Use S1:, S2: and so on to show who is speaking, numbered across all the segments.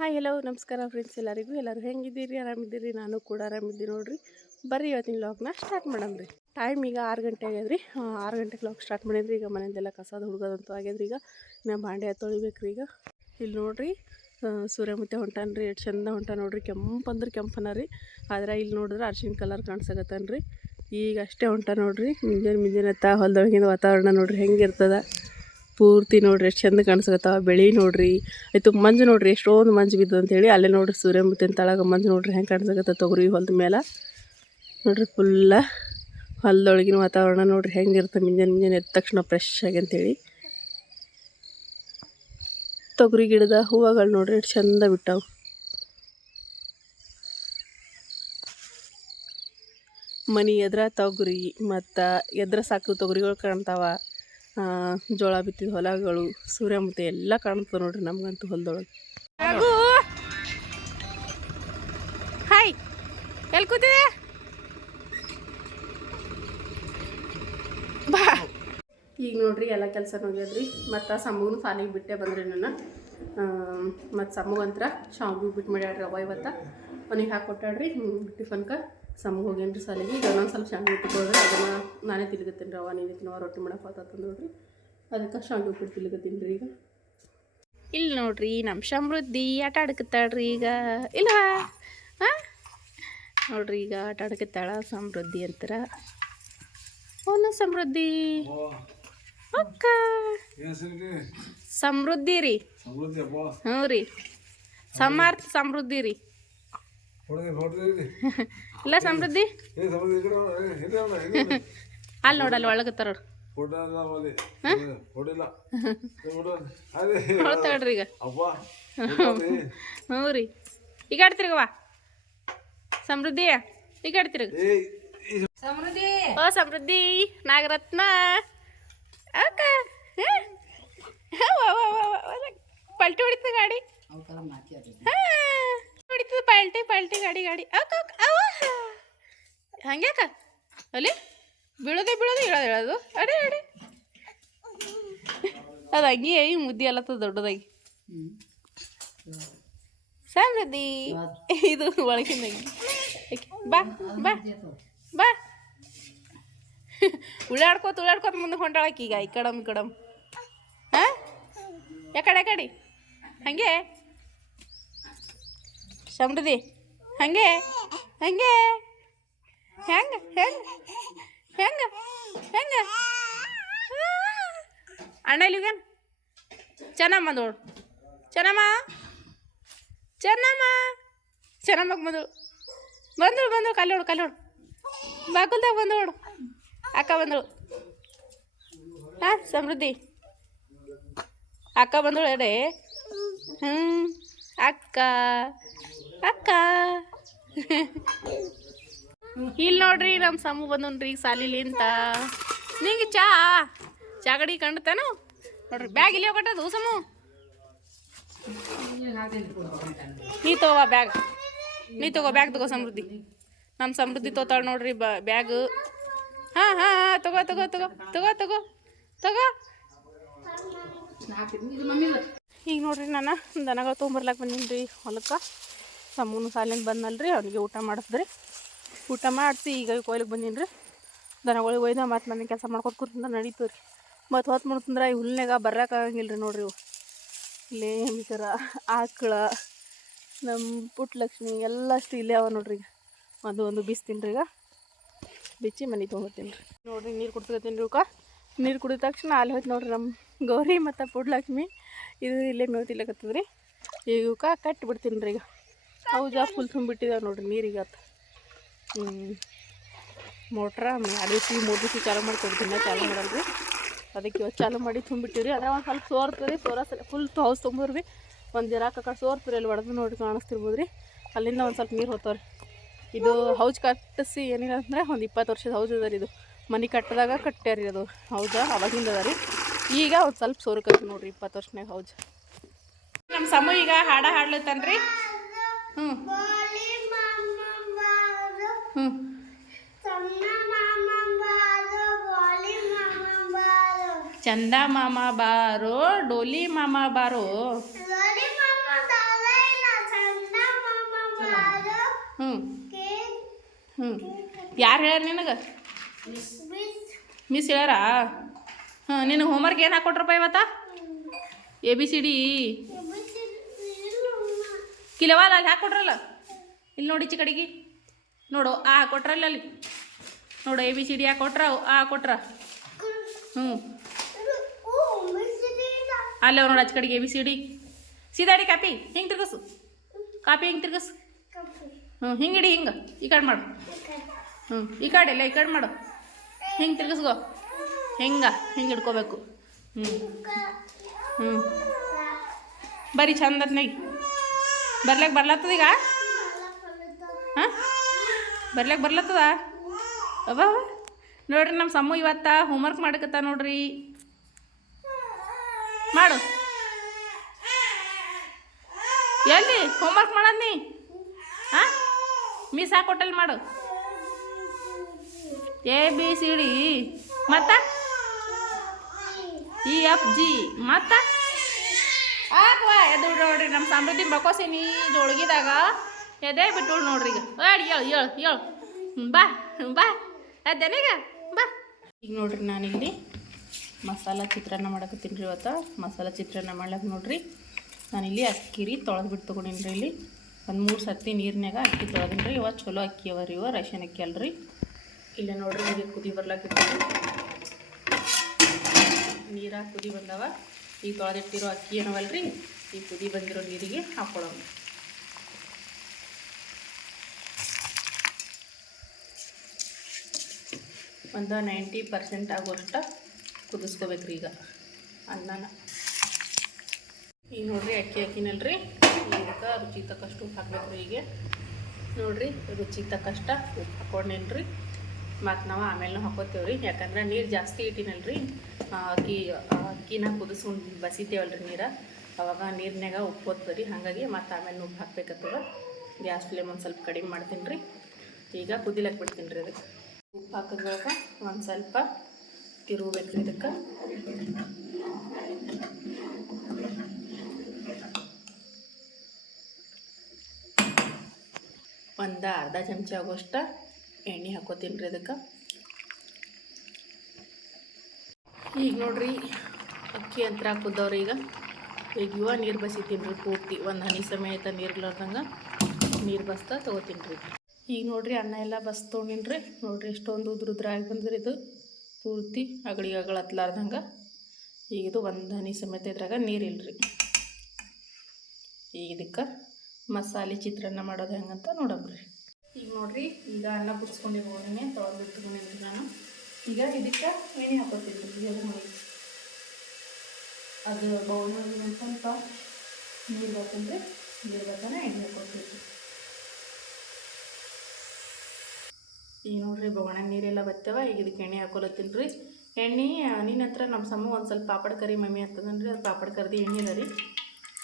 S1: Hi hello ನಮಸ್ಕಾರ friends ಎಲ್ಲರಿಗೂ. ಎಲ್ಲರೂ ಹೆಂಗಿದ್ದೀರಿ? ಆರಾಮಿದ್ದೀರಿ? ನಾನು ಕೂಡ ಆರಾಮಿದ್ದೀನಿ ನೋಡಿರಿ. ಬರ್ರಿ ಇವತ್ತಿನ ಲಾಗ್ನ ಸ್ಟಾರ್ಟ್ ಮಾಡೋಣ ರೀ. ಟೈಮ್ ಈಗ ಆರು ಗಂಟೆ ಆಗ್ಯದ್ರಿ. ರೀ ಆರು ಗಂಟೆಗೆ ಲಾಗ್ ಸ್ಟಾರ್ಟ್ ಮಾಡಿದ್ರಿ. ಈಗ ಮನೆಯದೆಲ್ಲ ಕಸದ ಹುಡುಗೋದಂತೂ ಆಗ್ಯದ್ರಿ. ಈಗ ನಾ ಬಾಂಡೆ ತೊಳಿಬೇಕ್ರಿ ಈಗ. ಇಲ್ಲಿ ನೋಡಿರಿ ಆ, ಹೊಂಟಾನ ರೀ. ಎಷ್ಟು ಚಂದ ಹೊಂಟ ನೋಡ್ರಿ. ಕೆಂಪು ಅಂದ್ರೆ ಕೆಂಪನ ರೀ. ಆದ್ರೆ ಇಲ್ಲಿ ನೋಡಿದ್ರೆ ಅರ್ಶಿನ ಕಲರ್ ಕಾಣಿಸಕತ್ತಾನ್ರಿ ಈಗ ಅಷ್ಟೇ ಹೊಂಟ ನೋಡ್ರಿ. ಮುಂಜಾನೆ ಮುಂಜಾನೆ ಹೊಲದೊಳಗಿನ ವಾತಾವರಣ ನೋಡ್ರಿ ಹೆಂಗಿರ್ತದ. ಪೂರ್ತಿ ನೋಡ್ರಿ ಎಷ್ಟು ಚಂದ ಕಾಣಿಸ್ಕತ್ತಾವ, ಬೆಳಿ ನೋಡ್ರಿ. ಆಯ್ತು ಮಂಜು ನೋಡ್ರಿ ಎಷ್ಟೊಂದು ಮಂಜು ಬಿದ್ದು ಅಂತೇಳಿ ಅಲ್ಲೇ ನೋಡ್ರಿ ಸೂರ್ಯಮುತ್ತಿನ ತಳಗ ಮಂಜು ನೋಡ್ರಿ ಹೆಂಗೆ ಕಾಣಿಸ್ಕತ್ತ ತೊಗರಿ ಹೊಲದ ಮೇಲೆ ನೋಡ್ರಿ ಫುಲ್ಲ ಹೊಲದೊಳಗಿನ ವಾತಾವರಣ ನೋಡ್ರಿ ಹೆಂಗಿರುತ್ತೆ ಮಿಂಜನ್ ಮಿಂಜನ್ ಎದ್ದ ತಕ್ಷಣ ಫ್ರೆಶ್ ಆಗಿ ಅಂತೇಳಿ. ತೊಗರಿ ಗಿಡದ ಹೂವುಗಳು ನೋಡ್ರಿ ಎಷ್ಟು ಚಂದ ಬಿಟ್ಟಾವು. ಮನಿ ಎದ್ರ ತೊಗರಿ ಮತ್ತು ಎದ್ರ ಸಾಕು ತೊಗರಿಗಳು ಕಾಣ್ತಾವ. ಜೋಳ ಬಿತ್ತಿದ ಹೊಲಗಳು ಸೂರ್ಯಮುಖಿ ಎಲ್ಲ ಕಾಣ್ತದೆ ನೋಡ್ರಿ ನಮ್ಗಂತೂ ಹೊಲದೊಳಗೆ. ಹಾಯ್ ಎಲ್ಲಿ ಕೂತಿದೆ? ಬಾ. ಈಗ ನೋಡ್ರಿ ಎಲ್ಲ ಕೆಲಸ ಹೋಗ್ಯದ್ರಿ ಮತ್ತು ಸಮ್ಮಗೂ ಸಾಲಿಗೆ ಬಿಟ್ಟೆ ಬಂದ್ರಿ ನಾನು. ಮತ್ತು ಸಮ್ಮಗಂತ್ರ ಶಾಂಪು ಬಿಟ್ಟು ಮಾಡ್ಯಾಡ್ರಿ ಅವ ಇವತ್ತು. ಅವನಿಗೆ ಹಾಕ್ಕೊಟ್ಟಾಡ್ರಿ ಟಿಫನ್ಗೆ ಸಮ್ಮಗೆ ಹೋಗೇನ್ರಿ ಸಾಲಿಗೆ? ಈಗ ಒಂದೊಂದು ಸ್ವಲ್ಪ ಶಾವ್ಗಿ ಉಪ್ಪಿಟ್ಟು ಅದನ್ನು ನಾನೇ ತಿರುಗತ್ತೀನಿ ರೀ ಅವ ನೀನು ತಿನ್ನವ ರೊಟ್ಟಿ ಮಾಡಕ್ಕೆ ಹೋಗ್ತಂದು ನೋಡ್ರಿ ಅದಕ್ಕೆ ಶಾಂಗಿ ಉಪ್ಪಿಟ್ಟು ತಿರುಗತ್ತೀನಿ ರೀ ಈಗ. ಇಲ್ಲಿ ನೋಡ್ರಿ ನಮ್ಮ ಸಮೃದ್ಧಿ ಆಟ ಆಡಕತ್ತಾಳ್ರಿ ಈಗ. ಇಲ್ಲ ಹಾಂ ನೋಡ್ರಿ ಈಗ ಆಟ ಆಡಕತ್ತಾಳ ಸಮೃದ್ಧಿ ಅಂತಾರ. ಓನ ಸಮೃದ್ಧಿ. ಅಕ್ಕ. ಸಮೃದ್ಧಿ ರೀ.
S2: ಸಮೃದ್ಧಿ ಅಪ್ಪ
S1: ಹ್ಞೂ ರೀ. ಸಮರ್ಥ ಸಮೃದ್ಧಿ ರೀ.
S2: ಹೊಡೆದಿ ಹೊಡೆದಿ ಇಲ್ಲಿ
S1: ಸಮೃದ್ಧಿ?
S2: ಸಮೃದ್ಧಿ.
S1: ಅಲ್ಲಿ ಒಳಗತ್ತಾರ
S2: ಫೋಟೋ ಅಲ್ಲ ಫೋಟೋ ಅದೇ.
S1: ಹೊಳ್ತಾಳ್ರಿ ಈಗ. ಹ್ಞೂ ರೀ. ಈಗ ಆಡ್ತಿರ್ಗವ ಸಮೃದ್ಧಿ ಈಗ ಆಡ್ತಿರ್ಗ
S2: ಏ
S1: ಓ ಸಮೃದ್ಧಿ ನಾಗರತ್ನ. ಅಕ್ಕ. ಪಲ್ಟಿ ಹೊಡಿತ ಗಾಡಿ. ಹಾ, ಹೊಡಿತದ ಪಲ್ಟಿ ಪಲ್ಟಿ, ಗಾಡಿ ಗಾಡಿ. ಹಂಗ್ಯಾಕ ಅಲ್ಲಿ? ಬೀಳೋದೇ, ಬೀಳೋದೆ ಹೇಳೋದು ಹೇಳೋದು ಅಡೆ ಅಡೆ. ಅದು ಅಂಗಿ ಐ ಮುದ್ದಿ ಅಲ್ಲತ್ತದ ದೊಡ್ಡದಾಗಿ. ಸಮೃದ್ಧಿ ಇದು ಒಳಗಿನ. ಬಾ ಬಾ ಬಾ. ಉಳ್ಳಾಡ್ಕೋತ ಉಳ್ಳಾಡ್ಕೋತ ಮುಂದೆ ಹೊಂಟಾಳಕ್ಕೆ ಈಗ ಈ ಕಡಮ್. ಕಡಮ್ ಹಾಂ ಯಾಕಡೆ ಯಾಕಡೆ ಹಂಗೆ? ಸಮೃದ್ಧಿ ಹಂಗೆ? ಹಂಗೆ? ಹೆಂಗ? ಹೆಂಗ? ಹೆಂಗ? ಹೆಂಗ? ಅಣ್ಣ ಇಲ್ಲಿಗನ್ ಚೆನ್ನಮ್ಮ ನೋಡು. ಚೆನ್ನಮ್ಮ? ಚೆನ್ನಮ್ಮ? ಬಂದು ಬಂದಳು ಬಂದಳು. ಬಂದಳು ಕಲ್ಲೋಡು ಕಲ್ಲೋಡು ಬಾಕುಲ್ದಾಗ ಬಂದೋಡು ಅಕ್ಕ ಬಂದಳು. ಹಾಂ ಸಮೃದ್ಧಿ. ಅಕ್ಕ ಬಂದಳು ಎಡೆ. ಹ್ಞೂ ಅಕ್ಕ. ಅಕ್ಕ. ಇಲ್ಲಿ ನೋಡ್ರಿ ನಮ್ಮ ಸಮು ಬಂದನ್ರಿ ಸಾಲಿಲಿಂತ ನಿಂಗೆ ಚಾ? ಚಾ ಗಡಿ ಕಂಡ್ತಾನು? ನೋಡ್ರಿ, ಬ್ಯಾಗ್ ಇಲ್ಲಿ ಹೋಗಟ್ಟದು ಸಮು ನೀ ತಗೋ ಬ್ಯಾಗ್. ನೀ ತಗೋ, ಬ್ಯಾಗ್ ತಗೋ ಸಮೃದ್ಧಿ. ನಮ್ಮ ಸಮೃದ್ಧಿ ತೋತಾಳ ನೋಡ್ರಿ ಬ, ಬ್ಯಾಗ್. ಹಾಂ ಹಾಂ ಹಾಂ, ತಗೋ ತಗೋ ತಗೋ ತಗೋ ತಗೋ ತಗೋ. ಈಗ ನೋಡ್ರಿ ನಾನು, ದನಗಳು ತೊಗೊಂಬರ್ಲಾಕ ಬಂದೀನಿ ರೀ ಹೊಲಕ್ಕೆ. ಸಮೂನು ಸಾಲಿಂದ ಬಂದಲ್ರಿ, ಅವನಿಗೆ ಊಟ ಮಾಡಿಸಿದ್ರಿ. ಊಟ ಮಾಡಿಸಿ ಈಗ ಕೊಯ್ಲಿಗೆ ಬಂದೀನಿ ರೀ ದನಗಳಿಗೆ ಒಯ್ದ ಮತ್ತು ಮನೆ ಕೆಲಸ ಮಾಡ್ಕೊತ ಕೂತಂದ್ರೆ ನಡೀತು ರೀ ಮತ್ತು ಹೊತ್ತು ಮಾಡ್ತಂದ್ರೆ ಈ ಹುಲ್ನಾಗ ಬರೋಕ್ಕಾಗಂಗಿಲ್ಲ ರೀ ನೋಡ್ರಿ ಇವು. ಇಲ್ಲೇ ಹೆಂಗರ ಆಕಳ ನಮ್ಮ ಪುಟ್ಟಲಕ್ಷ್ಮಿ ಎಲ್ಲ ಅಷ್ಟು ಇಲ್ಲೇ ಅವ ನೋಡ್ರಿ ಈಗ. ಒಂದು ಒಂದು ಬೀಸ್ತೀನಿ ರೀ ಈಗ. ಬಿಚ್ಚಿ ಮನೆ ತೊಗೊತೀನಿ ರೀ. ನೋಡಿರಿ ನೀರು ಕುಡ್ಸ್ಕೊತೀನಿ ರೀ ಇವಕ್ಕ ನೀರು ಕುಡಿದ ತಕ್ಷಣ ಅಲ್ಲಿ ಹೋಯ್ತು ನೋಡ್ರಿ ನಮ್ಮ ಗೌರಿ ಮತ್ತು ಪುಟ್ಟಲಕ್ಷ್ಮಿ ಇದು ಇಲ್ಲೇ ಮೇವು ರೀ ಈಗ ಇವಕ್ಕ ಕಟ್ಟಿ ಬಿಡ್ತೀನಿ ರೀ ಈಗ. ಹೌದಾ ಫುಲ್ ತುಂಬಿಟ್ಟಿದಾವೆ ನೋಡ್ರಿ ನೀರಿಗೆ ಆತ. ಹ್ಞೂ ಮೋಟ್ರ ಎರಡು ದಿವಸ ಮೂರು ಚಾಲು ಮಾಡಿ ಚಾಲು ಮಾಡಲ್ಲ ರೀ ಅದಕ್ಕೆ ಇವತ್ತು ಚಾಲು ಮಾಡಿ ತುಂಬಿಟ್ಟಿವ್ರಿ. ಅದ್ರ ಒಂದು ಸ್ವಲ್ಪ ಸೋರ್ತದೆ ಸೋರ ಫುಲ್ ಹೌಸ್ ತುಂಬಿದ್ರಿ ಒಂದು ಜರಾಕ ಕಡೆ ಸೋರ್ತೀರಿ, ಅಲ್ಲಿ ಒಡೆದು ನೋಡಿ ಕಾಣಿಸ್ತಿರ್ಬೋದು ರೀ ಅಲ್ಲಿಂದ ಒಂದು ಸ್ವಲ್ಪ ನೀರು ಹೋಗ್ತಾವ್ರಿ ಇದು ಹೌಜ್ ಕಟ್ಟಿಸಿ ಏನಿಲ್ಲ ಅಂದ್ರೆ ಒಂದು ಇಪ್ಪತ್ತು ವರ್ಷದ ಹೌಜ್ ಅದ ರೀ ಇದು. ಮನೆ ಕಟ್ಟಿದಾಗ ಕಟ್ಟ್ಯಾರಿ ಅದು. ಹೌದಾ? ಅವಾಗಿಂದ ಅದ ರೀ. ಈಗ ಒಂದು ಸ್ವಲ್ಪ ಸೋರ್ಕತ್ತಿ ನೋಡ್ರಿ ಇಪ್ಪತ್ತು ವರ್ಷನಾಗ ಹೌಜ್ ನಮ್ಮ ಸಮೂಹ ಈಗ ಹಾಡ ಹಾಡ್ಲತ್ತನ್ರಿ. ಹ್ಞೂ ಹ್ಞೂ ಚಂದ ಮಾಮ ಬಾರೋ ಡೋಲಿ ಮಾಮ ಬಾರೋ. ಹ್ಞೂ ಹ್ಞೂ ಯಾರು ಹೇಳ್ಯಾರ ನಿನಗೆ? ಮಿಸ್ ಹೇಳ್ಯಾರ? ಹಾಂ ನಿನಗೆ ಹೋಮ್ವರ್ಕ್ ಏನು ಹಾಕೊಟ್ರಪ್ಪ ಇವತ್ತ? ಎ ಬಿ ಸಿ ಡಿ ಕಿಲವಾಲ ಅಲ್ಲಿ ಹಾಕೊಟ್ರಲ್ಲ ಇಲ್ಲಿ ನೋಡಿ ಈಚೆ ಕಡೆಗೆ. ನೋಡು, ಆ ಕೊಟ್ರಲ್ಲ ಅಲ್ಲಿ. ನೋಡು ಎ ಬಿ ಸಿ ಡಿ ಹಾಕೊಟ್ರ ಆ ಕೊಟ್ರ. ಹ್ಞೂ ಅಲ್ಲವ ನೋಡಿ, ಆಚೆ ಕಡೆಗೆ ಎ ಬಿ ಸಿ ಡಿ ಸೀದಾಡಿ ಕಾಪಿ, ಹಿಂಗೆ ತಿರ್ಗಸು. ಕಾಪಿ ಹಿಂಗೆ ತಿರ್ಗಸು. ಹ್ಞೂ ಹಿಂಗೆ ಇಡಿ, ಹಿಂಗೆ. ಈ ಕಡೆ ಮಾಡು. ಹ್ಞೂ ಈ ಕಡೆ ಇಲ್ಲ ಈ ಕಡೆ ಮಾಡು. ಹಿಂಗೆ ತಿರ್ಗಿಸ್ಕೋ. ಹಿಂಗ, ಹಿಂಗೆ ಇಡ್ಕೋಬೇಕು. ಹ್ಞೂ ಹ್ಞೂ ಬರೀ ಚಂದ ನೈ ಬರ್ಲಿಕ್ಕೆ ಬರ್ಲತ್ತದ ಈಗ? ಹಾಂ? ಬರ್ಲಿಕ್ಕೆ ಬರ್ಲತ್ತದ? ಅವ ನೋಡ್ರಿ ನಮ್ಮ ಸಮ್ಮು ಇವತ್ತ ಹೋಮ್ವರ್ಕ್ ಮಾಡಕತ್ತ ನೋಡ್ರಿ. ಮಾಡು. ಎಲ್ಲಿ? ಹೋಮ್ವರ್ಕ್ ಮಾಡದ್ ನೀ? ಹಾಂ? ಮಿಸ್ ಹಾಕೊಟ್ಟಲ್ಲಿ ಮಾಡು. A, B, C, D. ಮತ್ತ? ಇ ಎಫ್ ಜಿ ಮತ್ತ? ನೋಡ್ರಿ ನಮ್ಮ ಸಮೃದ್ಧಿ ಮಕೋಸಿನಿ ಜೋಳಗಿದಾಗ. ಎದೆ ಬಿಟ್ಟು ನೋಡ್ರಿ ಈಗ. ಹೇಳಿ ಹೇಳು ಹೇಳು ಹೇಳು ಬಾ ಬಾ. ಅದೇನೀಗ ಬಾ. ಈಗ ನೋಡ್ರಿ ನಾನಿಲ್ಲಿ ಮಸಾಲ ಚಿತ್ರಾನ್ನ ಮಾಡಕತ್ತೀನಿ ರೀ ಇವತ್ತು. ಮಸಾಲ ಚಿತ್ರಾನ್ನ ಮಾಡ್ಲಕ್ಕೆ ನೋಡ್ರಿ. ನಾನಿಲ್ಲಿ ಅಕ್ಕಿ ರೀ ತೊಳೆದ್ಬಿಟ್ಟು ತೊಗೊಂಡಿನಿ ರೀ ಇಲ್ಲಿ. ಒಂದು ಮೂರು ಸರ್ತಿ ನೀರಿನಾಗ ಅಕ್ಕಿ ತೊಳೆದಿನಿ ರೀ. ಇವ ಚಲೋ ಅಕ್ಕಿ ಅವ ರೀ ಇವ, ರೇಷನ್ ಅಕ್ಕಿ ಅಲ್ರಿ. ಇಲ್ಲ ನೋಡ್ರಿ ಹೀಗೆ ಕುದಿ ಬರ್ಲಾಕಿತ್ತು. ನೀರಾಗ ಕುದಿ ಬಂದವ. ಈಗ ತೊಳೆದಿಟ್ಟಿರೋ ಅಕ್ಕಿ ಏನವಲ್ರಿ ಈ ಕುದಿ ಬಂದಿರೋ ನೀರಿಗೆ ಹಾಕೊಳ್ಳೋಣ. ಒಂದು ನೈಂಟಿ ಪರ್ಸೆಂಟ್ ಆಗುವಷ್ಟು ಕುದಿಸ್ಕೋಬೇಕ್ರಿ ಈಗ ಅನ್ನನ. ಈಗ ನೋಡ್ರಿ ಅಕ್ಕಿ ಹಾಕಿನಲ್ರಿ. ಈಗ ರುಚಿ ತಕ್ಕಷ್ಟು ಉಪ್ಪು ಹಾಕ್ಬೇಕ್ರಿ ಈಗ. ನೋಡಿರಿ ರುಚಿ ತಕ್ಕಷ್ಟು ಉಪ್ಪು ಹಾಕೊಂಡೇನ್ರಿ. ಮತ್ತು ನಾವು ಆಮೇಲೆ ಹಾಕೋತೇವ್ರಿ. ಯಾಕಂದ್ರೆ ನೀರು ಜಾಸ್ತಿ ಇಟ್ಟಿನಲ್ರಿ. ಅಕ್ಕಿ ಅಕ್ಕಿನ ಕುದಿಸ್ಕೊಂಡು ಬಸಿತೇವಲ್ರಿ ನೀರು. ಅವಾಗ ನೀರಿನಾಗ ಉಪ್ಪು ಹೋಗ್ತದೆ ಹಾಗಾಗಿ ಮತ್ತು ಆಮೇಲೆ ಉಪ್ಪು ಹಾಕ್ಬೇಕಾಗ್ತದೆ ಗ್ಯಾಸ್ ಫ್ಲೇಮ್ ಒಂದು ಸ್ವಲ್ಪ ಕಡಿಮೆ ಮಾಡ್ತೀನಿ ರೀ. ಈಗ ಕುದಿಲಕ್ಕೆ ಬಿಡ್ತೀನಿ ರೀ ಅದಕ್ಕೆ. ಉಪ್ಪು ಹಾಕಿದ್ವಾಗ ಒಂದು ಸ್ವಲ್ಪ ತಿರುಗಬೇಕು ಇದಕ್ಕೆ. ಒಂದು ಅರ್ಧ ಚಮಚ ಆಗೋಷ್ಟು ಎಣ್ಣೆ ಹಾಕೋತೀನಿ ರೀ ಅದಕ್ಕೆ. ಈಗ ನೋಡ್ರಿ ಅಕ್ಕಿ ಅಂತರ ಕುದ್ದವ್ರಿ ಈಗ. ಈಗ ನೀರು ಬಸಿ ರೀ ಪೂರ್ತಿ ಒಂದು ಹನಿ ಸಮೇತ ನೀರ್ಲಾರ್ದಂಗೆ ನೀರು ಬಸ್ತಾ ತೊಗೋತೀನಿ ಈಗ ನೋಡ್ರಿ ಅನ್ನ ಎಲ್ಲ ಬಸ್ ತೊಗೊಂಡಿನಿ ರೀ ನೋಡ್ರಿ ಎಷ್ಟೊಂದು ಉದ್ರ ಉದ್ರ ಆಗಿ ಬಂದ್ರಿ ಇದು. ಪೂರ್ತಿ ಅಗಳಿ ಅಗಳತ್ಲಾರ್ದಂಗೆ ಈಗ ಇದು ಒಂದು ಹನಿ ಸಮೇತ ಇದ್ರಾಗ ನೀರಿಲ್ರಿ ಈಗ ಇದಕ್ಕೆ ಮಸಾಲೆ ಚಿತ್ರಾನ್ನ ಮಾಡೋದು ಹೆಂಗಂತ ನೋಡಮ್ರಿ. ಈಗ ನೋಡ್ರಿ, ಈಗ ಅನ್ನ ಕುದಿಸ್ಕೊಂಡಿರ್ಬೋದನೆ ತೊಳೆದಿಟ್ಕೊಂಡಿದ್ರಿ ನಾನು. ಈಗ ಇದಕ್ಕೆ ಎಣ್ಣೆ ಹಾಕೋತೀನಿ ರೀ ನೋಡಿ ಅದು ಬೌಲಲ್ಲಿ ಒಂದು ಸ್ವಲ್ಪ ನೀರು ಬರ್ತಂದ್ರೆ ನೀರು ಬರ್ತಾನೆ ಎಣ್ಣೆ ಹಾಕೋತೀವಿ ಈಗ ನೋಡ್ರಿ ಬೊಗಣ ನೀರೆಲ್ಲ ಬರ್ತವ ಈಗ ಇದಕ್ಕೆ ಎಣ್ಣೆ ಹಾಕೊಲತ್ತೀನಿ ರೀ. ಎಣ್ಣೆ ನಿನ್ನ ಹತ್ರ ನಮ್ಮ ಸಮ ಒಂದು ಸ್ವಲ್ಪ ಪಾಪಡ್ ಕರಿ ಮಮ್ಮಿ ಹತ್ತದನ್ರಿ. ಅದು ಪಾಪಡ್ ಕರ್ದು ಎಣ್ಣೆ ಅದ ರೀ.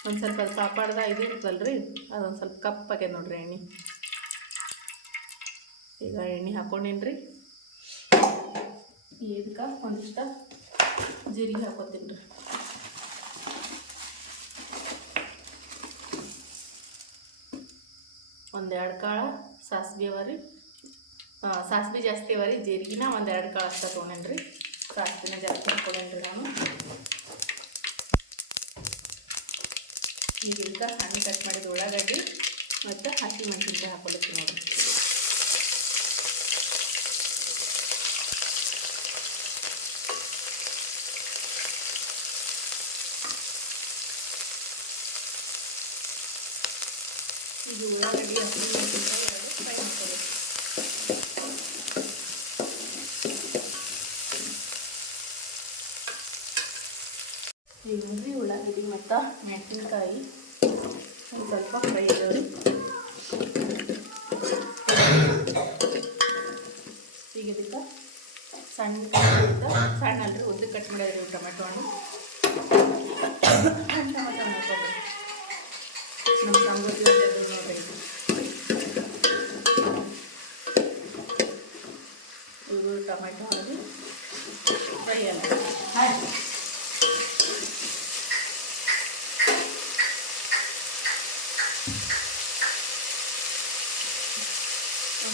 S1: ಒಂದು ಸ್ವಲ್ಪ ಅದು ಪಾಪಡ್ದ ಇದು ಇರ್ತಲ್ಲ ರೀ ಅದೊಂದು ಸ್ವಲ್ಪ ಕಪ್ಪಾಗ್ಯದ ನೋಡ್ರಿ ಎಣ್ಣೆ. ಈಗ ಎಣ್ಣೆ ಹಾಕೊಂಡೇನಿ ರೀ. ಇದಕ್ಕೆ ಒಂದಿಷ್ಟ ಜೀರಿಗೆ ಹಾಕೋತೀನಿ ರೀ. ಒಂದೆರಡು ಕಾಳು ಸಾಸಿವೆ ಅವ ರೀ ಸಾಸಿವೆ ಜಾಸ್ತಿ ಅವ ರೀ ಒಂದೆರಡು ಕಾಳು ಅಷ್ಟ ತೊಗೊಂಡೇನಿ ರೀ ಸಾಸಿವೆನ ಜಾಸ್ತಿ ಹಾಕೊಂಡೇನಿ ರೀ ನಾನು ಈಗ ಸಣ್ಣ ಕಟ್ ಮಾಡಿದ ಉಳ್ಳಾಗಡ್ಡಿ ಮತ್ತು ಹಸಿ ಮೆಣಸಿನ್ಕಾಯಿ ಹಾಕೊಳಕ್ಕೆ ನೋಡಿರಿ ಇದು ಉಳ್ಳಾಗಡ್ಡಿ ಹಸಿ ಮೆಣಸಿನ್ಕಾಯಿ ಎರಡು ಫ್ರೈ ಮಾಡ್ಕೋಬೇಕು ಈಗ ನೋಡ್ರಿ ಉಳ್ಳಾಗಡ್ಡಿ ಮತ್ತು ಮೆಣಸಿನ್ಕಾಯಿ. ಸ್ವಲ್ಪ ಫ್ರೈ ಇದಾವೆ ಈಗ ಇದಕ್ಕೆ ಸಣ್ಣ ಸಣ್ಣ ಅಲ್ರಿ ಉದ್ದ ಕಟ್ ಮಾಡಿದ್ರಿ ಟೊಮೆಟೊ ಹಣ್ಣು. ನಮ್ಮ ಸಂಗತಿ ಒಳ್ಳೆಯದು ನೋಡ್ರಿ ಇದು. ಇದು ಟೊಮೆಟೊ ಹಣ್ಣು ಫ್ರೈ ಅಲ್ಲ ಆಯ್ತು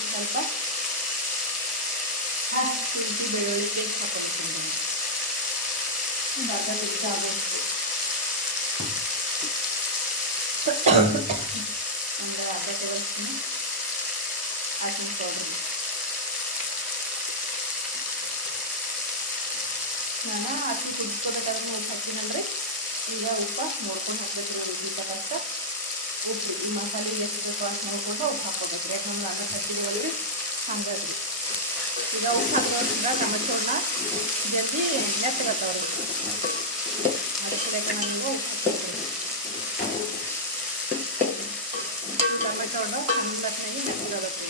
S1: ಸ್ವಲ್ಪ ಹಸಿ ಶುಂಠಿ ಬೆಳ್ಳುಳ್ಳಿ ಪೇಸ್ಟ್ ಹಾಕೊಂಡಿದ್ದೀನಿ ಒಂದು ಅರ್ಧ ಚಮಚ ಆಗೋಷ್ಟು ಒಂದು ಅರ್ಧ ಟೇಬಲ್ ಸ್ಪೂನ್ ಅರಿಶಿನ ಪೌಡ್ರ್ ನಾನು ಹಸಿ ಕುದಿಸ್ಕೋಬೇಕಾದ್ರೆ ನೋಡಿ ಹಾಕ್ತೀನಲ್ರಿ ಈಗ ಉಪ್ಪ ನೋಡ್ಕೊಂಡು ಹಾಕ್ಬೇಕು ರುಚಿ ತಕ್ಕಂತ ಉಪ್ಪು ಈ ಮಸಾಲೆಗೆ ಎಷ್ಟು ಬೇಕು ಅಷ್ಟು ನೋಡ್ಕೊಂಡು ಉಪ್ಪು ಹಾಕೋಬೇಕು ಯಾಕೆ ನಮ್ಗೆ ಅನ್ನ ಕಟ್ಟಿದ್ದೀವಲ್ರಿ ಹಂಗಾಗಿ ಈಗ ಉಪ್ಪು ಹಾಕೋದ್ರಿಂದ ಟೊಮೆಟೊ ಹಣ್ಣ ಜಲ್ದಿ ಮೆತ್ತಗತ್ತವ್ರಿ ಅದಕ್ಕೆ ನಾನು ಉಪ್ಪು ಹಾಕ್ತೀನಿ ಟೊಮೆಟೊ ಹಣ್ಣು ಹಣ್ಣು ಮೆತ್ತಗಾಗುತ್ತೆ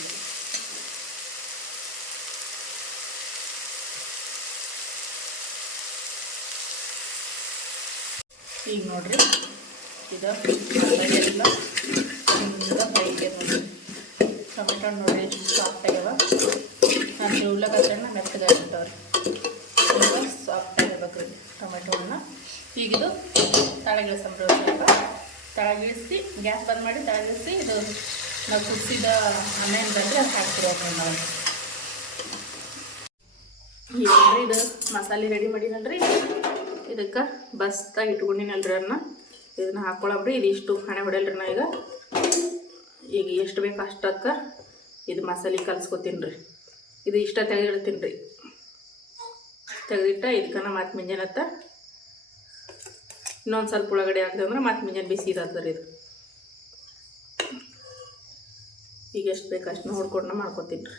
S1: ಈಗ ನೋಡ್ರಿ, ಇದು ಎಲ್ಲ ಹಿಂಗೆ ಫ್ರೈ ನೋಡ್ರಿ. ಟೊಮೆಟೊ ನೋಡ್ರಿ ಸಾಫ್ಟ್ ನಾನು ಉಳ್ಳಾಗಡ್ಡೆನ ಮೆತ್ತಗಾಗಿರ್ತಾವ್ರಿ ಈಗ ಸಾಫ್ಟ್ ಆಗಿರ್ಬೇಕು ರೀ ಟೊಮೆಟೊ ಹಣ್ಣ ಈಗಿದು ತಳಗಿಳಿಸಂಬ್ರಿ ಸ್ವಲ್ಪ ತಳಗಿಳಿಸಿ ಗ್ಯಾಸ್ ಬಂದ್ ಮಾಡಿ ತಳಗಿಳಿಸಿ ಇದು ನಾವು ಕುದಿಸಿದ ಅನ್ನ ಬಂದರೆ ಅದು ಹಾಕ್ತೀವಿ ಅದನ್ನ ನಾವು. ಇದು ಮಸಾಲೆ ರೆಡಿ ಮಾಡಿನಲ್ರಿ ಇದಕ್ಕೆ ಬಸ್ತಾಗಿ ಇಟ್ಕೊಂಡಿನಲ್ರಿ ಅನ್ನ ಇದನ್ನ ಹಾಕ್ಕೊಳಮ್ರಿ ಇದು ಇಷ್ಟು ಹಣೆ ಹೊಡೆಯಲ್ರಿ ನಾ ಈಗ. ಈಗ ಎಷ್ಟು ಬೇಕು ಅಷ್ಟಕ್ಕೆ ಇದು ಮಸಾಲೆ ಕಲ್ಸ್ಕೊತೀನಿ ರೀ. ಇದು ಇಷ್ಟ ತೆಗೆದಿಡ್ತೀನಿ ರೀ. ತೆಗೆದಿಟ್ಟ ಇದಕ್ಕೆ ಮತ್ತೆ ಮಿಂಜಾನತ್ತ ಇನ್ನೊಂದು ಸ್ವಲ್ಪ ಉಳ್ಳಾಗಡೆ ಹಾಕ್ದೆ ಅಂದ್ರೆ ಮತ್ತೆ ಮುಂಜಾನೆ ಬಿಸಿ ರೀ ಇದು. ಈಗ ಎಷ್ಟು ಬೇಕು ಅಷ್ಟು ನೋಡ್ಕೊಂಡು ಮಾಡ್ಕೊತೀನಿ ರೀ.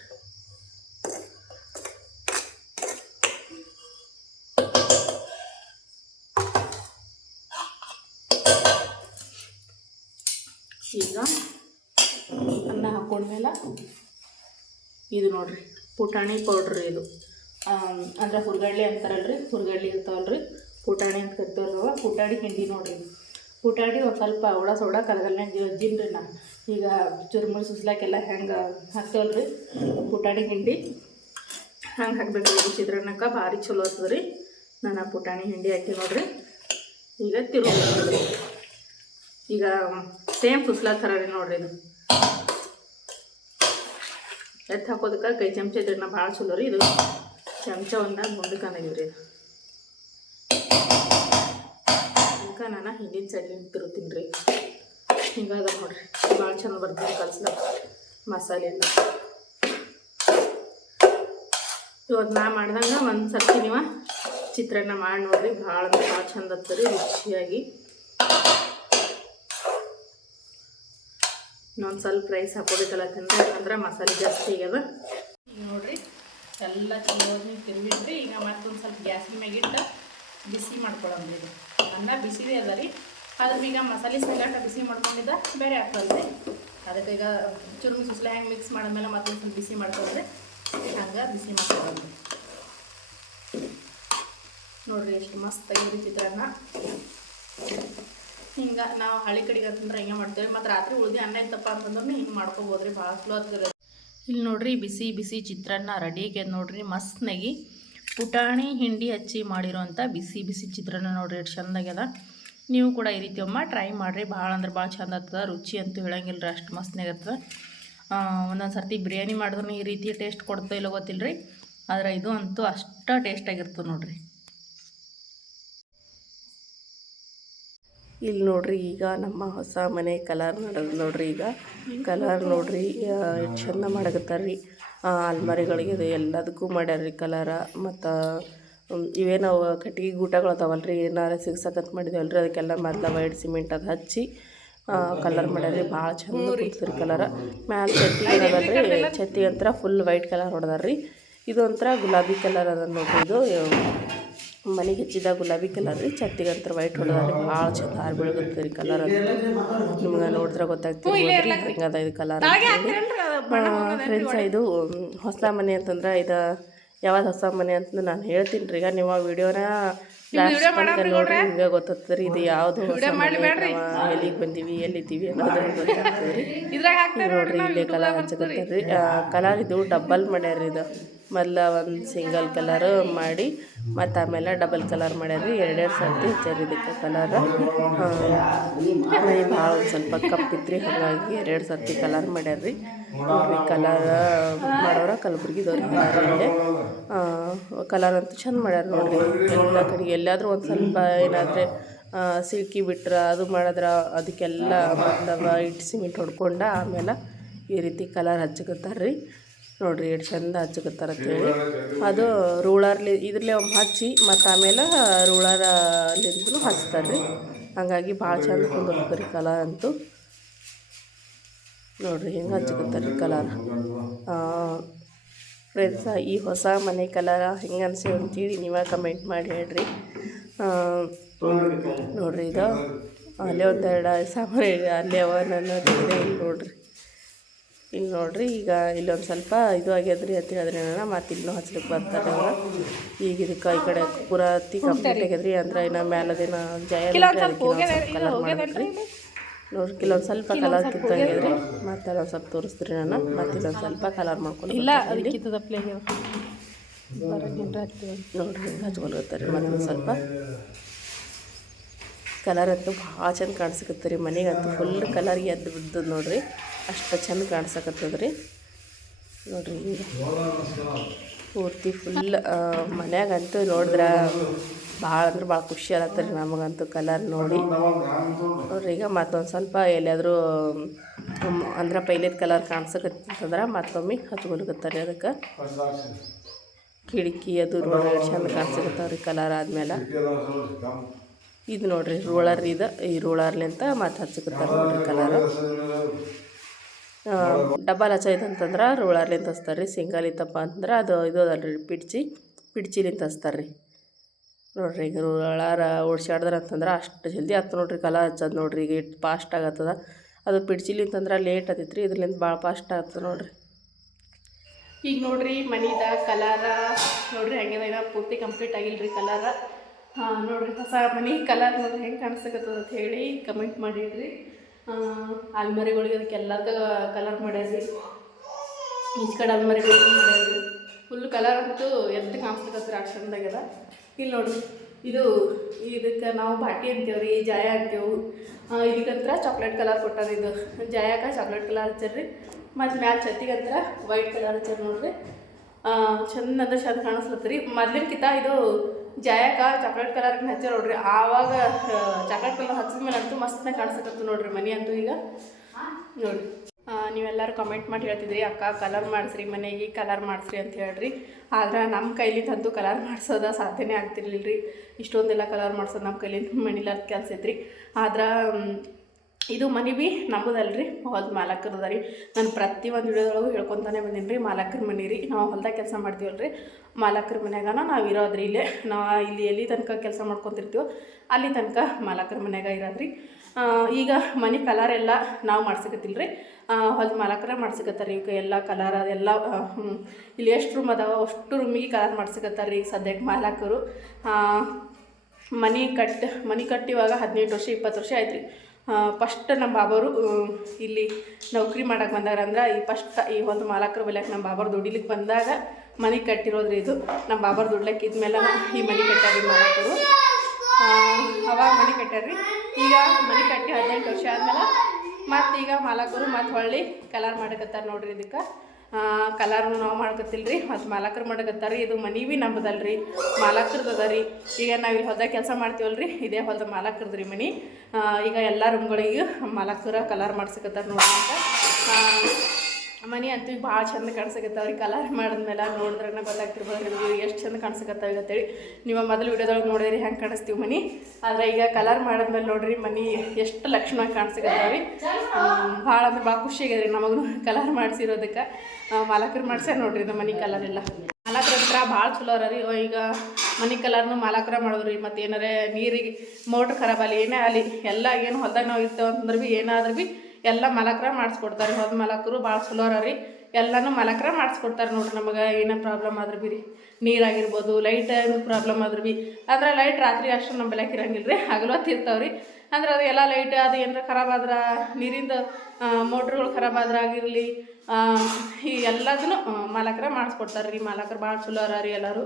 S1: ಈಗ ಅನ್ನ ಹಾಕೊಂಡ್ಮೇಲೆ ಇದು ನೋಡ್ರಿ. ಪುಟಾಣಿ ಪೌಡ್ರ್ ಇದು. ಅಂದ್ರೆ ರೀ ಅಂತಾರಲ್ರಿ? ಇರ್ತಾವಲ್ಲ ಇರ್ತಾವಲ್ರಿ? ಪುಟಾಣಿ ಅಂತ ಕರಿತಾರಲ್ವ ಪುಟಾಣಿ ಹಿಂಡಿ ನೋಡ್ರಿ ಪುಟಾಣಿ ಒಂದು ಸ್ವಲ್ಪ ಒಳ ಕಲಗಲ್ನೇ ಕಲಗಲ್ನಾಗ ರೀ ನಾ ಈಗ ಚುರುಮುರಿ ಸುಸ್ಲಾಕೆಲ್ಲ ಹೆಂಗೆ ಹಾಕ್ತೇವಲ್ರಿ? ಪುಟಾಣಿ ಹಿಂಡಿ. ಹಂಗೆ ಹಾಕ್ಬೇಕು ಇದು ಚಿತ್ರಾನ್ನಕ್ಕೆ. ಭಾರಿ ಚಲೋ ಆಗ್ತದೆ ರೀ. ನಾನು ಆ ಪುಟಾಣಿ ಹಿಂಡಿ ಹಾಕಿ ನೋಡ್ರಿ. ಈಗ ತಿರುಗಿ. ಈಗ ಸೇಮ್ ಸುಸ್ಲಾ ಥರ ರೀ ನೋಡ್ರಿ ಇದು. ಎತ್ತು ಹಾಕೋದಕ್ಕೆ ಕೈ ಚಮಚ ಇದ್ರನ್ನ ಭಾಳ ಚಲೋ ರೀ ಇದು. ಚಮಚ ಒಂದಾಗ ಮುಂದಕ್ಕೆ ಅನ್ನಂಗಿರಿ ಇದು ನಾನು ಹಿಂದಿನ ಸೈಡ್ ತಿರುತ್ತೀನಿ ರೀ. ಹಿಂಗಾದ ನೋಡ್ರಿ, ಭಾಳ ಚಂದ ಬರ್ತದೆ ಕಲಸಲ ಮಸಾಲೆ ಎಲ್ಲ. ಇವತ್ತು ನಾ ಮಾಡ್ದಂಗೆ ಒಂದು ಸರ್ತಿ ನೀವು ಚಿತ್ರಾನ್ನ ಮಾಡಿ ನೋಡ್ರಿ, ಭಾಳ ಭಾಳ ಚಂದ ಆಗ್ತದೆ ರುಚಿಯಾಗಿ. ಇನ್ನೊಂದು ಸ್ವಲ್ಪ ರೈಸ್ ಹಾಕೋಬೇಕಲ್ಲ ತಿಂದ್ರೆ ಅಂದ್ರೆ ಮಸಾಲೆ ಜಾಸ್ತಿ ಆಗ್ಯದ. ಈಗ ನೋಡ್ರಿ, ಎಲ್ಲ ಚೆನ್ನಾಗಿ ತಿಂದಿದ್ರಿ. ಈಗ ಮತ್ತೊಂದು ಸ್ವಲ್ಪ ಗ್ಯಾಸಿನ ಮ್ಯಾಗಿಟ್ಟು ಬಿಸಿ ಮಾಡ್ಕೊಳ್ಳೋಣ ಇದು. ಅನ್ನ ಬಿಸಿದೇ ಅದ ರೀ. ಆದ್ರೆ ಈಗ ಮಸಾಲೆ ಸಂಗಾಟ ಬಿಸಿ ಮಾಡ್ಕೊಂಡಿದ್ದ, ಬೇರೆ ಆಗ್ತದೆ ಅದಕ್ಕೆ ಈಗ ಚುರುಮಿ ಸುಸ್ಲೆ ಹೆಂಗೆ ಮಿಕ್ಸ್ ಮಾಡಿದ್ಮೇಲೆ ಮತ್ತೊಂದು ಸ್ವಲ್ಪ ಬಿಸಿ ಮಾಡ್ಕೊಂಡ್ರೆ ಹಂಗೆ ಬಿಸಿ ಮಾಡ್ಕೊಳ್ಳೋಣ ನೋಡ್ರಿ, ಎಷ್ಟು ಮಸ್ತ್ ಆಗಿರಿ ಚಿತ್ರಾನ್ನ. ಹಿಂಗೆ ನಾವು ಹಳ್ಳಿ ಕಡೆಗೆ ಅಂತಂದ್ರೆ ಹಿಂಗೆ ಮಾಡ್ತೇವೆ ಮತ್ತು ರಾತ್ರಿ ಉಳಿದು ಅನ್ನ ಇತ್ತಪ್ಪ ಅಂತಂದ್ರೆ ಹಿಂಗೆ ಮಾಡ್ಕೋಬೋದ್ರಿ, ಭಾಳ ಸ್ಲೋ ಆಗ್ತದೆ ಇಲ್ಲಿ ನೋಡ್ರಿ ಬಿಸಿ ಬಿಸಿ ಚಿತ್ರಾನ್ನ ರೆಡಿ ಆಗ್ಯದ ನೋಡ್ರಿ ಮಸ್ತ್ನಾಗಿ ಪುಟಾಣಿ ಹಿಂಡಿ ಹಚ್ಚಿ ಮಾಡಿರೋಂಥ ಬಿಸಿ ಬಿಸಿ ಚಿತ್ರಾನ್ನ ನೋಡ್ರಿ, ಎಷ್ಟು ಚಂದ ಆಗ್ಯದ ನೀವು ಕೂಡ ಈ ರೀತಿ ಒಮ್ಮ ಟ್ರೈ ಮಾಡಿರಿ, ಭಾಳ ಅಂದ್ರೆ ಭಾಳ ಚಂದ ಆಗ್ತದ, ರುಚಿ ಅಂತೂ ಹೇಳಂಗಿಲ್ಲ ಅಷ್ಟು ಮಸ್ತ್ನಾಗಿರ್ತದೆ ಒಂದೊಂದು ಸರ್ತಿ ಬಿರಿಯಾನಿ ಮಾಡಿದ್ರೂ ಈ ರೀತಿ ಟೇಸ್ಟ್ ಕೊಡ್ತಾ ಇಲ್ಲ ಗೊತ್ತಿಲ್ಲ ರೀ ಆದ್ರೆ ಇದು ಅಂತೂ ಅಷ್ಟು ಟೇಸ್ಟಾಗಿರ್ತದೆ ನೋಡ್ರಿ.
S3: ಇಲ್ಲಿ ನೋಡ್ರಿ ಈಗ ನಮ್ಮ ಹೊಸ ಮನೆ ಕಲರ್ ಮಾಡೋದು ನೋಡ್ರಿ ಈಗ. ಕಲರ್ ನೋಡ್ರಿ ಎಷ್ಟು ಚಂದ ಮಾಡಕತ್ತಾರ್ರಿ. ಅಲ್ಮಾರಿಗಳಿಗೆ ಎಲ್ಲದಕ್ಕೂ ಮಾಡ್ಯಾರ್ರಿ ಕಲರ. ಮತ್ತು ಇವೇನು ಅವು ಕಟ್ಟಿಗೆ ಗೂಟಗಳು ಅದಾವಲ್ರಿ, ಏನಾರ ಸಿಗ್ಸಕತ್ ಮಾಡಿದೇವಲ್ರಿ, ಅದಕ್ಕೆಲ್ಲ ಮೊದಲ ವೈಟ್ ಸಿಮೆಂಟ್ ಅದು ಹಚ್ಚಿ ಕಲರ್ ಮಾಡ್ಯಾರ್ರಿ. ಭಾಳ ಚಂದ ಕೂತ್ರಿ ಕಲರ. ಮ್ಯಾಲ ಛತ್ತಿ ರೀ ಛತ್ತಿ ಅಂತರ ಫುಲ್ ವೈಟ್ ಕಲರ್ ಹೊಡೆದಾರ್ರಿ. ಇದು ಒಂಥರ ಗುಲಾಬಿ ಕಲರ್ ಅದ ನೋಡ್ರಿ ಇದು. ಮನೆಗೆ ಹಚ್ಚಿದ ಗುಲಾಬಿ ಕಲರ್ ರೀ ಛತ್ತಿಗಂತ್ರ ವೈಟ್ ಹೊಡೆದಾರೆ ಭಾಳ ಚಂದ ಹಾರು ಬೆಳಗುತ್ತೆ ರೀ ಕಲರ್ ಅದು. ನಿಮ್ಗೆ ನೋಡಿದ್ರೆ ಗೊತ್ತಾಗ್ತದೆ ಹಿಂಗದ ಇದು ಕಲರ್ ಫ್ರೆಂಡ್ಸ್ ಇದು ಹೊಸ ಮನೆ ಅಂತಂದ್ರೆ ಇದು ಯಾವಾಗ ಹೊಸ ಮನೆ ಅಂತ ನಾನು ಹೇಳ್ತೀನಿ ರೀ. ಈಗ ನೀವು ಆ ವಿಡಿಯೋನ ನೋಡ್ರಿ ಹಿಂಗೆ ಗೊತ್ತಾಗ್ತದೆ ರೀ ಇದು ಯಾವುದು ಎಲ್ಲಿಗೆ ಬಂದೀವಿ ಎಲ್ಲಿದ್ದೀವಿ ಅನ್ನೋದು ಗೊತ್ತಾಗ್ತದೆ ರೀ ನೋಡ್ರಿ ಇಲ್ಲಿ ಕಲರ್ ಹಚ್ಚಕತ್ತಾರ್ರಿ ಕಲರ್ ಇದು ಡಬ್ಬಲ್ ಮಾಡ್ಯಾರ ಇದು. ಮೊದಲ ಒಂದು ಸಿಂಗಲ್ ಕಲರ್ ಮಾಡಿ, ಮತ್ತು ಆಮೇಲೆ ಡಬಲ್ ಕಲರ್ ಮಾಡ್ಯಾರ ರೀ ಎರಡೆರಡು ಸರ್ತಿ ಹಚ್ಚಾರ ಕಲರ್ ಭಾಳ ಸ್ವಲ್ಪ ಕಪ್ಪಿತ್ರಿ ಹಾಗಾಗಿ ಎರಡು ಸರ್ತಿ ಕಲರ್ ಮಾಡ್ಯಾರ ರೀ ನೋಡ್ರಿ ಕಲರ್ ಮಾಡೋರ ಕಲಬುರ್ಗಿದವ್ರು ಇಲ್ಲೇ ಕಲರ್ ಅಂತೂ ಚಂದ ಮಾಡ್ಯಾರ ನೋಡ್ರಿ. ಎಲ್ಲ ಕಡೆಗೆ ಎಲ್ಲಾದರೂ ಒಂದು ಸ್ವಲ್ಪ ಏನಾದರೆ ಸಿಲ್ಕಿ ಬಿಟ್ರೆ, ಅದು ಮಾಡಿದ್ರೆ ಅದಕ್ಕೆಲ್ಲ ಮತ್ತವ ಇಟ್ಟು ಸಿಮೆಂಟ್ ಹೊಡ್ಕೊಂಡು ಆಮೇಲೆ ಈ ರೀತಿ ಕಲರ್ ಹಚ್ಚಕತ್ತಾರ ರೀ ನೋಡ್ರಿ ಎಷ್ಟು ಚಂದ ಹಚ್ಚಕತ್ತಾರ ಅಂತೇಳಿ. ಅದು ರೂಳರ್ಲಿ ಇದ್ರಲ್ಲೇ ಒಮ್ಮೆ ಹಚ್ಚಿ ಮತ್ತು ಆಮೇಲೆ ರೂಳಾರಲ್ಲಿಂದೂ ಹಚ್ತಾರೆ ರೀ ಹಾಗಾಗಿ ಭಾಳ ಚಂದ ಕುಂದ್ರಿ ಕಲರ್ ಅಂತೂ. ನೋಡಿರಿ ಹಿಂಗೆ ಹಚ್ಚಕತ್ತಾರೆ ರೀ ಕಲರ್ ಫ್ರೆಂಡ್ಸ, ಈ ಹೊಸ ಮನೆ ಕಲರ ಹೆಂಗೆ ಅನಿಸಿ ಅಂತೇಳಿ ನೀವೇ ಕಮೆಂಟ್ ಮಾಡಿ ಹೇಳ್ರಿ. ನೋಡಿರಿ ಇದು. ಅಲ್ಲೇ ಒಂದೆರಡು ಸಾಮಾನು ಅಲ್ಲೇ ಅವ ನನ್ನ ನೋಡ್ರಿ. ಇಲ್ಲಿ ನೋಡಿರಿ ಈಗ ಇಲ್ಲೊಂದು ಸ್ವಲ್ಪ ಇದು ಆಗ್ಯದ್ರಿ ಅಂತ ಹೇಳಿದ್ರೆ ನಾನು ಮತ್ತೆ ಇನ್ನೂ ಹಚ್ಲಿಕ್ಕೆ ಬರ್ತಾರೆ ಅವ್ರು. ಈಗ ಇದಕ್ಕೆ ಈ ಕಡೆ ಪೂರತಿ ಕಂಪ್ಲೀಟ್ ಆಗ್ಯದ್ರಿ ಅಂದ್ರೆ ಇನ್ನು ಮೇಲದಿನ ಜಯ ಕಲರ್ ನೋಡ್ರಿ ಕೆಲವೊಂದು ಸ್ವಲ್ಪ ಕಲರ್ ಕಿತ್ತಾಗ್ಯದ್ರಿ. ಮತ್ತೆ ಅಲ್ಲೊಂದು ಸ್ವಲ್ಪ ತೋರಿಸ್ತೀರಿ ನಾನು ಮತ್ತೆ ಇಲ್ಲೊಂದು ಸ್ವಲ್ಪ ಕಲರ್ ಮಾಡ್ಕೊಂಡು
S1: ಇಲ್ಲ
S3: ನೋಡ್ರಿ ಹಿಂಗೆ ಹಚ್ಕೊಳ್ತಾರೆ ಮತ್ತೊಂದು ಸ್ವಲ್ಪ. ಕಲರ್ ಅಂತೂ ಭಾಳ ಚಂದ ಕಾಣಿಸಕತ್ತೆ ರೀ ಮನೆಗಂತೂ ಫುಲ್ ಕಲರ್ ಎದ್ದು ಬಿದ್ದದ ನೋಡ್ರಿ. ಅಷ್ಟು ಚಂದ ಕಾಣಿಸಕತ್ತದ ರೀ. ನೋಡ್ರಿ ಪೂರ್ತಿ ಫುಲ್ ಮನ್ಯಾಗಂತೂ ನೋಡಿದ್ರೆ ಭಾಳ ಅಂದ್ರೆ ಭಾಳ ಖುಷಿ ಆಗತ್ತೆ ರೀ ನಮಗಂತೂ ಕಲರ್ ನೋಡಿ. ನೋಡ್ರಿ ಈಗ ಮತ್ತೊಂದು ಸ್ವಲ್ಪ ಎಲ್ಲಿಯಾದರೂ ಅಂದ್ರೆ ಪೈಲೇದು ಕಲರ್ ಕಾಣಿಸಕತ್ತಂದ್ರೆ ಮತ್ತೊಮ್ಮೆ ಹಚ್ಕೊಳ್ಕತ್ತಾರೆ ಅದಕ್ಕೆ. ಕಿಟಕಿ ಅದು ನೋಡ್ರಿ ಚಂದ ಕಾಣಿಸ್ಕತ್ತವ್ರಿ ಕಲರ್ ಆದ್ಮೇಲೆ ಇದು ನೋಡ್ರಿ ರೋಳರ್ ಇದು, ಈ ರೋಳರ್ಲಿಂತ ಮತ್ತೆ ಹಚ್ಚಕತ್ತಾರ ನೋಡ್ರಿ ಕಲರ್ ಡಬಲ್ ಹಚ್ಚೈತಂತಂದ್ರೆ ರೋಳರ್ಲಿಂತ ಹಚ್ತಾರೆ ರೀ ಸಿಂಗಲ್ ಇತ್ತಪ್ಪ ಅಂತಂದ್ರೆ ಅದು ಇದು ಅದಲ್ರಿ, ಪಿಡ್ಚಿ ಪಿಡ್ಚಿಲಿಂತ ಹಚ್ತಾರೆ ರೀ ನೋಡ್ರಿ ಈಗ ರೋಳಾರ ಓಡ್ಸಾಡ್ದ್ರ ಅಂತಂದ್ರೆ ಅಷ್ಟು ಜಲ್ದಿ ಹತ್ತು ನೋಡ್ರಿ ಕಲರ್ ಹಚ್ಚೋದು ನೋಡ್ರಿ, ಈಗ ಇಟ್ಟು ಫಾಸ್ಟ್ ಆಗತ್ತದ. ಅದು ಪಿಡ್ಚಿಲಿಂತಂದ್ರೆ ಲೇಟ್ ಆತೈತ್ರಿ ಇದ್ರಲಿಂದ ಭಾಳ ಫಾಸ್ಟ್ ಆಗ್ತದೆ ನೋಡ್ರಿ.
S1: ಈಗ ನೋಡ್ರಿ ಮನಿದ ಕಲರ ನೋಡ್ರಿ ಹಂಗಿದೆ ಪೂರ್ತಿ ಕಂಪ್ಲೀಟ್ ಆಗಿಲ್ಲ ರೀ ಕಲರ ಹಾಂ ನೋಡಿರಿ, ಹೊಸ ಮನೆ ಕಲರ್ ಹೆಂಗೆ ಕಾಣಿಸ್ತಕತ್ತದ ಅಂತ ಹೇಳಿ ಕಮೆಂಟ್ ಮಾಡಿಡ್ರಿ ಅಲ್ಮರಿಗಳಿಗೆ ಅದಕ್ಕೆ ಎಲ್ಲದಕ್ಕೆ ಕಲರ್ ಮಾಡ್ಯಾರಿ ಈಚ್ ಕಡೆ ಅಲ್ಮರಿಗಳಿಗೆ ಮಾಡ್ಯಾರಿ ಫುಲ್ ಕಲರ್ ಅಂತೂ ಎದ್ದು ಕಾಣಿಸ್ತಕತ್ರಿ ಅಷ್ಟು ಚಂದಾಗ್ಯದ ಇಲ್ಲಿ ನೋಡಿರಿ, ಇದು, ಇದಕ್ಕೆ ನಾವು ಬಾಟಿ ಅಂತೀವ್ರಿ ಜಾಯ ಅಂತೀವಿ. ಇದಕ್ಕಂತ್ರ ಚಾಕ್ಲೇಟ್ ಕಲರ್ ಕೊಟ್ಟಾರ ಇದು. ಜಾಯಕ್ಕೆ ಚಾಕ್ಲೇಟ್ ಕಲರ್ ಹಚ್ಚಾರ್ರಿ ಮತ್ತು ಮ್ಯಾಲ ಛತ್ತಿಗಂತ್ರ ವೈಟ್ ಕಲರ್ ಹಚ್ಚಾರ ನೋಡ್ರಿ. ಚಂದ ಅಂದ್ರೆ ಚಂದ ಕಾಣಿಸ್ಲತ್ತರಿ ಕಿತ್ತ ಇದು ಜಾಯಕ ಚಾಕ್ಲೇಟ್ ಕಲರ್ ಹಚ್ಚಿ ನೋಡ್ರಿ. ಆವಾಗ ಚಾಕ್ಲೇಟ್ ಕಲರ್ ಹಚ್ಚಿದ ಮೇಲೆ ಅಂತೂ ಮಸ್ತ್ನ ಕಾಣಿಸಕತ್ತು ನೋಡ್ರಿ ಮನೆ ಅಂತೂ ಈಗ. ನೋಡ್ರಿ. ನೀವೆಲ್ಲರೂ ಕಮೆಂಟ್ ಮಾಡಿ ಹೇಳ್ತಿದ್ರಿ, ಅಕ್ಕ ಕಲರ್ ಮಾಡಿಸ್ರಿ, ಮನೆಗೆ ಕಲರ್ ಮಾಡಿಸ್ರಿ ಅಂತ ಹೇಳ್ರಿ. ಆದ್ರೆ ನಮ್ಮ ಕೈಲಿಂದಂತೂ ಕಲರ್ ಮಾಡಿಸೋದ ಸಾಧ್ಯನೇ ಆಗ್ತಿರ್ಲಿಲ್ಲ ರೀ ಇಷ್ಟೊಂದೆಲ್ಲ ಕಲರ್ ಮಾಡ್ಸೋದು ನಮ್ಮ ಕೈಲಿಂದ ಮಣಿಲಾದ ಕೆಲಸ ಐತ್ರಿ. ಆದ್ರೆ ಇದು ಮನೆ ಭೀ ನಮ್ಮದಲ್ರಿ ಹೊಲ್ದ ಮಾಲಕರದ ರೀ ನಾನು ಪ್ರತಿ ಒಂದು ವಿಡಿಯೋದೊಳಗೂ ಹೇಳ್ಕೊತಾನೆ ಬಂದೀನಿ ರೀ ಮಾಲಕರ ಮನೆ ರೀ ನಾವು ಹೊಲ್ದಾಗ ಕೆಲಸ ಮಾಡ್ತೀವಲ್ಲ ರೀ ಮಾಲಕರ ಮನ್ಯಾಗನ ನಾವು ಇರೋದ್ರಿ ಇಲ್ಲೇ. ನಾವು ಇಲ್ಲಿ ಎಲ್ಲಿ ತನಕ ಕೆಲಸ ಮಾಡ್ಕೊತಿರ್ತೀವೋ ಅಲ್ಲಿ ತನಕ ಮಾಲಕರ ಮನ್ಯಾಗ ಇರೋದ್ರಿ. ಈಗ ಮನೆ ಕಲರ್ ಎಲ್ಲ ನಾವು ಮಾಡ್ಸಕತ್ತಿಲ್ಲ ರೀ ಹೊಲ್ದ ಮಾಲಕರ ಮಾಡ್ಸಕತ್ತಾರ ರೀ ಇವಕ್ಕೆ ಎಲ್ಲ ಕಲರ್ ಅದೆಲ್ಲ ಇಲ್ಲಿ ಎಷ್ಟು ರೂಮ್ ಅದಾವ, ಅಷ್ಟು ರೂಮಿಗೆ ಕಲರ್ ಮಾಡ್ಸಕತ್ತಾರ ರೀ ಸದ್ಯಕ್ಕೆ ಮಾಲಕರು. ಮನೆ ಕಟ್, ಮನೆ ಕಟ್ಟಿವಾಗ ಹದಿನೆಂಟು ವರ್ಷ, ಇಪ್ಪತ್ತು ವರ್ಷ ಆಯ್ತು ರೀ ಫಸ್ಟ್ ನಮ್ಮ ಬಾಬರು ಇಲ್ಲಿ ನೌಕರಿ ಮಾಡಕ್ಕೆ ಬಂದಾರ ಅಂದ್ರೆ ಈ ಫಸ್ಟ್ ಈ ಒಂದು ಮಾಲಕರ ಬೆಲೆಗೆ ನಮ್ಮ ಬಾಬರು ದುಡಿಲಿಕ್ಕೆ ಬಂದಾಗ ಮನೆ ಕಟ್ಟಿರೋದ್ರಿ ಇದು. ನಮ್ಮ ಬಾಬಾರು ದುಡ್ಲಕ್ಕೆ ಇದ್ಮೇಲೆ ಈ ಮನೆ ಕಟ್ಟಾರಿ ಮಾಲಕರು. ಅವಾಗ ಮನೆ ಕಟ್ಟಾರ್ರಿ ಈಗ ಮನೆ ಕಟ್ಟಿ ಹದಿನೆಂಟು ವರ್ಷ ಆದ್ಮೇಲೆ ಮತ್ತು ಈಗ ಮಾಲಕರು ಮತ್ತು ಹೊಳ್ಳಿ ಕಲರ್ ಮಾಡಕತ್ತಾರೆ ನೋಡ್ರಿ ಇದಕ್ಕೆ. ಕಲರ್ನು ನಾವು ಮಾಡ್ಕತ್ತಿಲ್ಲ ರೀ ಮತ್ತು ಮಾಲಕರು ಮಾಡಕತ್ತಾರ ಇದು ಮನೆ ಭೀ ನಂಬದಲ್ಲ ರೀ ಮಾಲಕರ್ದು ಅದ ರೀ ಈಗ ನಾವು ಇಲ್ಲಿ ಹೊಲ್ದಾಗ ಕೆಲಸ ಮಾಡ್ತೀವಲ್ಲ ರೀ ಇದೇ ಹೊಲ್ದ ಮಾಲಕ್ರದ್ದು ರೀ ಮನೆ ಈಗ ಎಲ್ಲ ರೂಮ್ಗಳಿಗೆ ಮಾಲಕರ ಕಲರ್ ಮಾಡ್ಸಕತ್ತಾರ ನೋಡ್ರಿ ಅಂತ. ಮನೆ ಅಂತೂ ಭಾಳ ಚಂದ ಕಾಣಿಸಕತ್ತಾವ ರೀ ಕಲರ್ ಮಾಡಿದ್ಮೇಲೆ ನೋಡಿದ್ರೆ ಗೊತ್ತಾಗ್ತಿರ್ಬೋದು ಎಷ್ಟು ಚಂದ ಕಾಣಿಸಕತ್ತಾವ ಅಂತೇಳಿ. ನೀವು ಮೊದಲು ವಿಡಿಯೋದೊಳಗೆ ನೋಡಿದ್ರಿ, ಹೆಂಗೆ ಕಾಣಿಸ್ತೀವಿ ಮನೆ. ಆದರೆ ಈಗ ಕಲರ್ ಮಾಡಿದ್ಮೇಲೆ ನೋಡಿರಿ, ಮನೆ ಎಷ್ಟು ಲಕ್ಷಣ ಕಾಣಿಸಕತ್ತಾವ ರೀ ಭಾಳ ಅಂದ್ರೆ ಭಾಳ ಖುಷಿ ಆಗಿದೆ ರೀ ನಮಗೂ ಕಲರ್ ಮಾಡಿಸಿರೋದಕ್ಕೆ. ಮಾಲಕರು ಮಾಡ್ಸ್ಯಾರ ನೋಡ್ರಿ ಇದು ಮನೆ ಕಲರ್ ಎಲ್ಲ. ಮಾಲಕರ ಹತ್ರ ಭಾಳ ಚಲೋ ಅರ ರೀ. ಈಗ ಮನೆ ಕಲರ್ನು ಮಾಲಕರ ಮಾಡೋರಿ ಮತ್ತು ಏನಾರೇ ನೀರಿಗೆ ಮೋಟ್ರ್ ಖರಾಬ್ ಆಗಲಿ ಏನೇ ಆಗಲಿ, ಎಲ್ಲ ಏನು ಹೊಲ್ದಾಗ ನಾವು ಇರ್ತೇವೆ ಅಂತಂದ್ರೆ ಭೀ ಏನಾದ್ರೂ ಭೀ ಎಲ್ಲ ಮಾಲಕರ ಮಾಡಿಸ್ಕೊಡ್ತಾರೆ ಹೊದ ಮಾಲಕರು ಭಾಳ ಚಲೋ ಅರ ರೀ. ಎಲ್ಲನೂ ಮಲಕ್ರ ಮಾಡಿಸ್ಕೊಡ್ತಾರೆ ನೋಡ್ರಿ ನಮಗೆ, ಏನೇ ಪ್ರಾಬ್ಲಮ್ ಆದ್ರೆ ಬಿ ರೀ ನೀರಾಗಿರ್ಬೋದು ಲೈಟ್ ಪ್ರಾಬ್ಲಮ್ ಆದ್ರೆ ಬಿ. ಅಂದ್ರೆ ಲೈಟ್ ರಾತ್ರಿ ಅಷ್ಟು ನಮ್ಮ ಬೆಳಕು ಇರಂಗಿಲ್ಲ ರೀ ಹಗಲೊತ್ತಿರ್ತಾವೆ ರೀ ಅಂದ್ರೆ ಅದು ಎಲ್ಲ ಲೈಟ್ ಅದು ಏನಾರ ಖರಾಬ್ ಆದ್ರೆ, ನೀರಿಂದ ಮೋಟ್ರ್ಗಳು ಖರಾಬ್ ಆದ್ರೆ ಆಗಿರಲಿ ಈ ಎಲ್ಲದನ್ನು ಮಾಲಕರ ಮಾಡಿಸ್ಕೊಡ್ತಾರೆ ರೀ ಮಾಲಕರು ಭಾಳ ಚಲೋ ಅರ ರೀ ಎಲ್ಲರೂ.